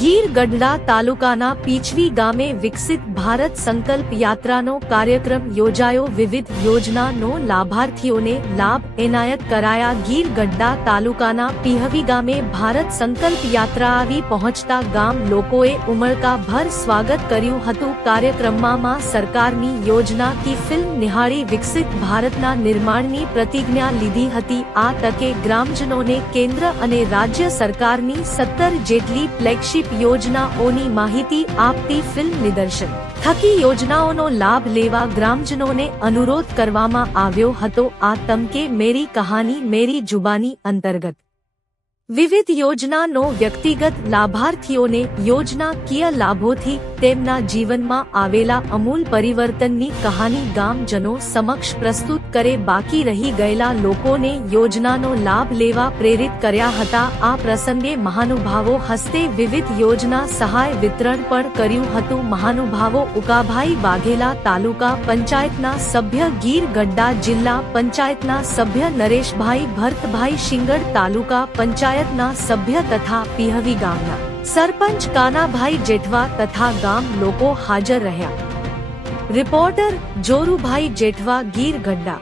ગીર ગઢડા તાલુકાના પીછવી ગામે વિકસિત ભારત સંકલ્પ યાત્રાનો કાર્યક્રમ યોજાયો। વિવિધ યોજનાનો લાભાર્થીઓને લાભ એનાયત કરાયા। ગીર ગઢડા તાલુકાના પીહવી ગામે ભારત સંકલ્પ યાત્રા આવી પહોંચતા ગામ લોકોએ ઉમળકાભર સ્વાગત કર્યું હતું। કાર્યક્રમમાં સરકારની યોજના કી ફિલ્મ નિહાળી વિકસિત ભારતના નિર્માણની પ્રતિજ્ઞા લીધી હતી। આ તકે ગ્રામજનોને કેન્દ્ર અને રાજ્ય સરકારની 17 જેટલી ફ્લેગશિપ યોજનાઓની માહિતી આપતી ફિલ્મ નિદર્શન થકી યોજનાઓનો લાભ લેવા ગ્રામજનોને અનુરોધ કરવામાં આવ્યો હતો। આ તમકે મેરી કહાની મેરી જુબાની અંતર્ગત વિવિધ યોજનાનો વ્યક્તિગત લાભાર્થીઓને યોજનાકીય લાભોથી તેમના જીવનમાં આવેલા અમૂલ પરિવર્તનની કહાની ગામજનો સમક્ષ પ્રસ્તુત કરે બાકી રહી ગયેલા લોકોને યોજનાનો લાભ લેવા પ્રેરિત કર્યા હતા। આ પ્રસંગે મહાનુભાવો હસ્તે વિવિધ યોજના સહાય વિતરણ પણ કર્યું હતું। મહાનુભાવો ઉકાભાઈ વાઘેલા તાલુકા પંચાયતના સભ્ય, ગીર ગઢડા જિલ્લા પંચાયતના સભ્ય નરેશભાઈ ભરતભાઈ શિંગડ તાલુકા પંચાયતના સભ્ય તથા પીહવી ગામના સરપંચ કાનાભાઈ જેઠવા તથા ગામ લોકો હાજર રહ્યા। રિપોર્ટર જોરુભાઈ જેઠવા, ગીર ગઢડા।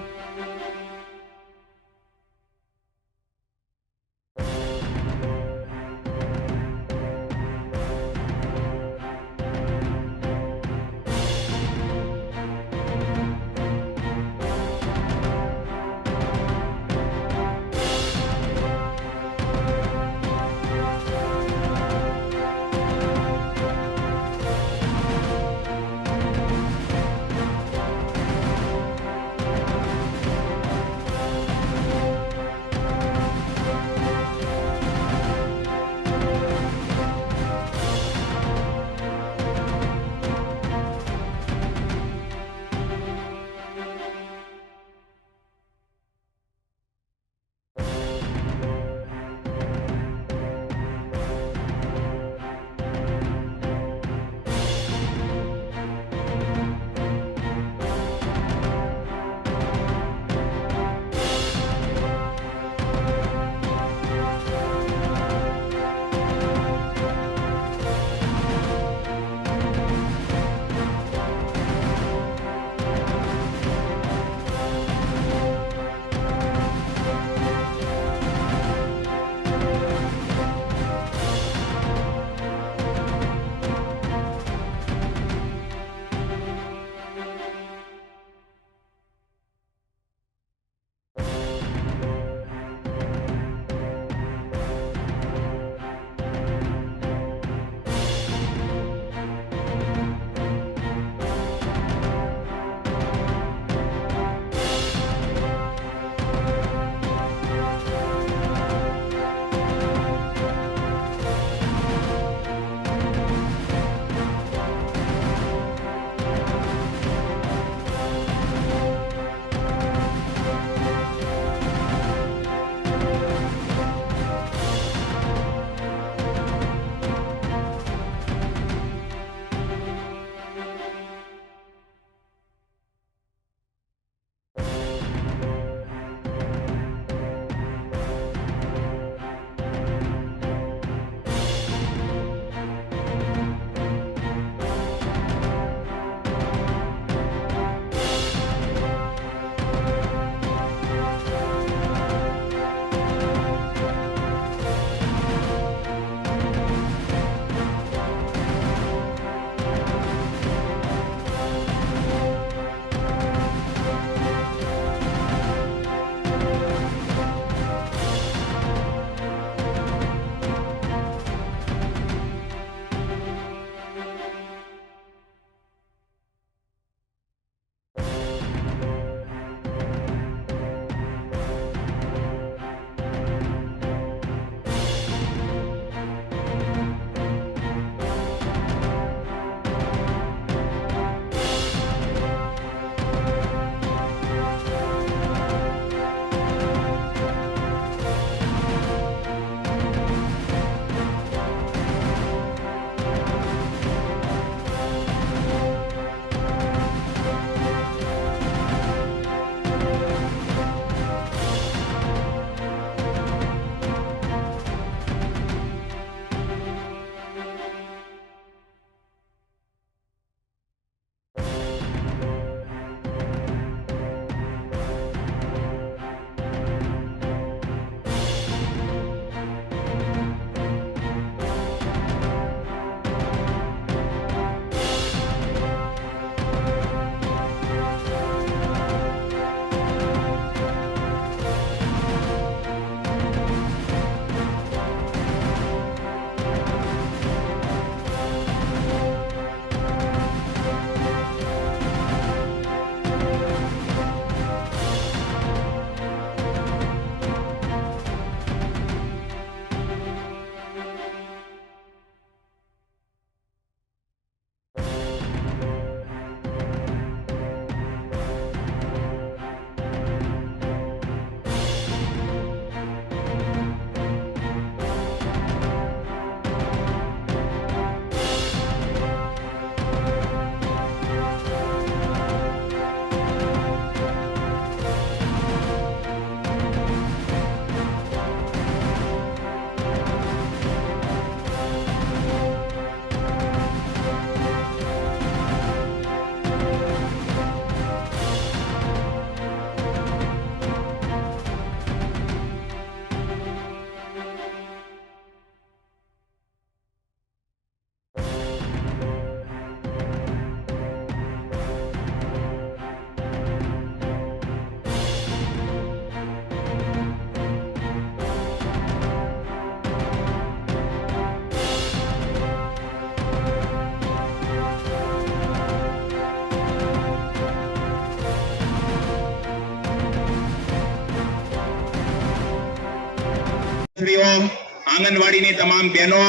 આશાશ્રીઓ, આંગણવાડીની તમામ બહેનો,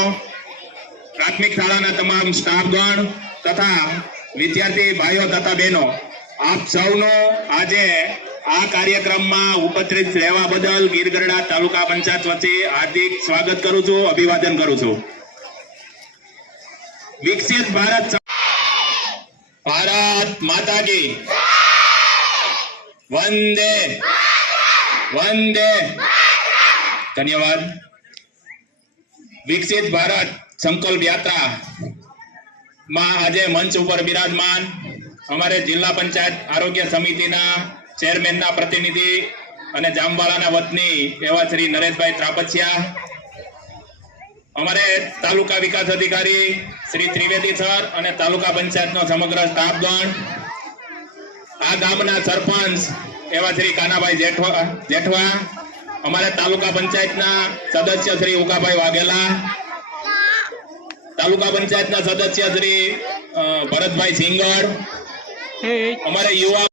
પ્રાથમિક શાળાના તમામ સ્ટાફગણ તથા વિદ્યાર્થી ભાઈઓ તથા બહેનો, આપ સૌનો આજે આ કાર્યક્રમમાં ઉપસ્થિત રહેવા બદલ ગીરગઢડા તાલુકા પંચાયત વચ્ચે હાર્દિક સ્વાગત કરું છું, અભિવાદન કરું છું. વિકસિત ભારત માતા કી વંદે વંદે. ધન્યવાદ. વિકસિત ભારત સંકલ્પ યાત્રા માં આજે મંચ ઉપર બિરાજમાન અમારે જિલ્લા પંચાયત આરોગ્ય સમિતિના ચેરમેનના પ્રતિનિધિ અને જામવાળાના વતની એવા શ્રી નરેશભાઈ ત્રાપસિયા, અમારે તાલુકા વિકાસ અધિકારી શ્રી ત્રિવેદી સર અને તાલુકા પંચાયતનો સમગ્ર સ્ટાફગણ, આ ગામના સરપંચ એવા શ્રી કાનાભાઈ જેઠવા, અમારે તાલુકા પંચાયતના સદસ્ય શ્રી ઉકાભાઈ વાઘેલા, તાલુકા પંચાયતના સદસ્ય શ્રી ભરતભાઈ સિંગડ, અમારે યુવા